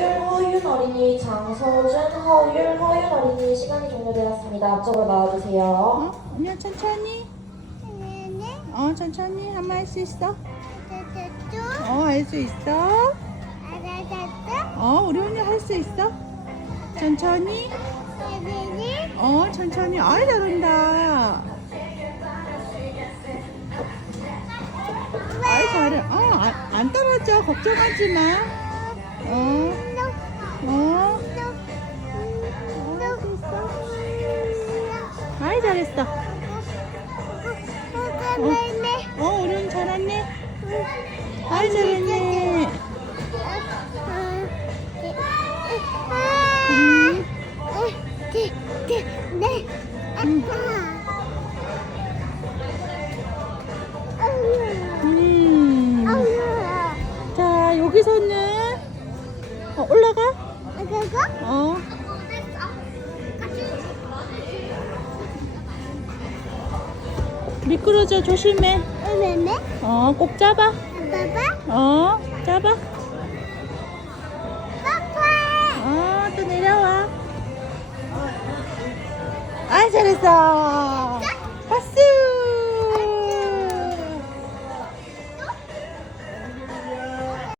허율 허율 어린이 장서준 허율 허율 어린이 시간이 종료되었습니다. 앞쪽 나와주세요. 어? 안녕 천천히. 네네. 응, 응. 어 천천히 한번할 수 있어? 어할 수 있어? 알았다? 어 우리 언니 할 수 있어? 천천히. 응, 응. 어 천천히 아이 잘한다. 아이 잘해. 어안 아, 떨어져 걱정하지 마. 어. 했어. 어 어, 어? 어 우리 잘했네. 응. 아, 잘했네. 음. 음. 음. 음. 여기서는 어, 올라가? 어. 미끄러져 조심해. 어, 꼭 잡아. 잡아. 어, 잡아. 빠빠. 어, 또 내려와. 아, 잘했어.